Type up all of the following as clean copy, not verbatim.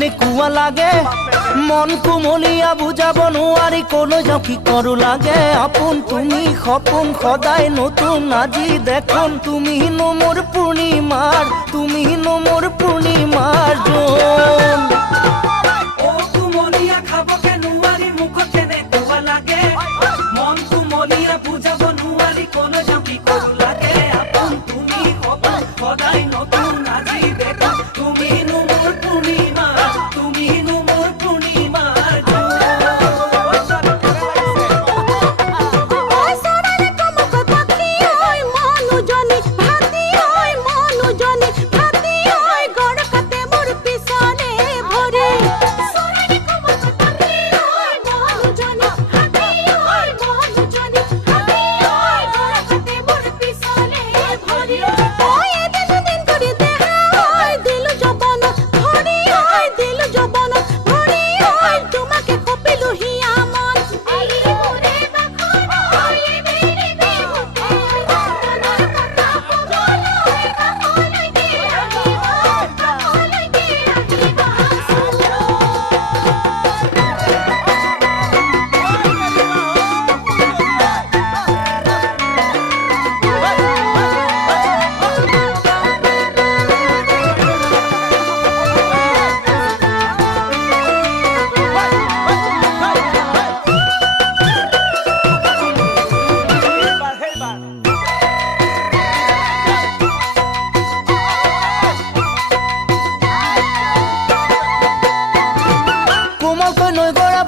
কেনেকুৱা লাগে মন কুমলীয়া বুজাব নোৱাৰি কলৈ যাওঁ কি কৰো লাগে আপোন তুমি সপোন সদায় নতুন আজি দেখোন তুমিনো মোৰ পূৰ্ণিমাৰ জোন ও কুমলীয়া খাবকে নোৱাৰি মুখত কেনেকুৱা লাগে মন কুমলীয়া বুজাব নোৱাৰি কলৈ যাওঁ কি কৰো লাগে আপোন তুমি সপোন সদায় নতুন আজি দেখোন তুমিনো মোৰ পূৰ্ণিমা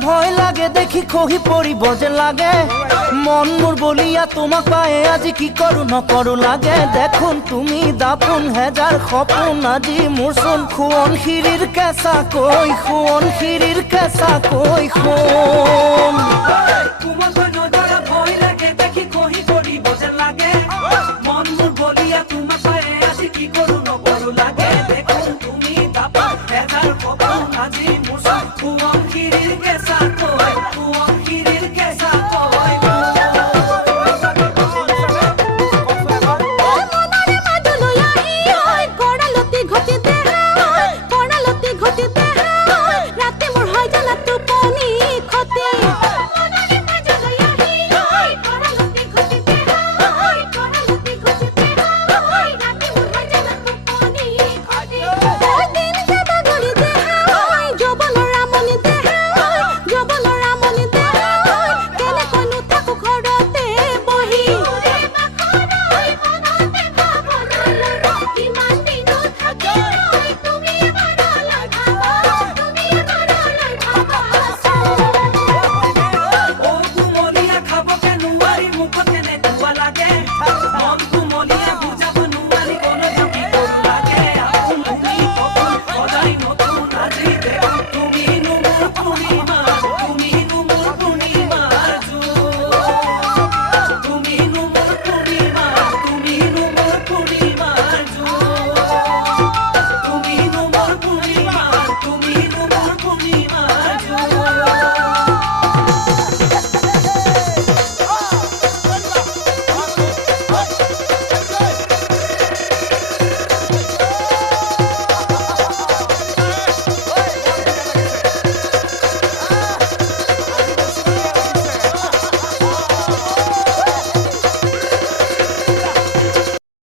ভয় লাগে দেখি খহি পৰিব যেন লাগে মন মোৰ বলিয়া তোমাক পায়ে আজি কি কৰো নকৰো লাগে দেখোন তুমি দাপোন হেজাৰ সপোন আজি মোৰ চোন সোৱণশিৰিৰ কেঁচা কৈ সোণ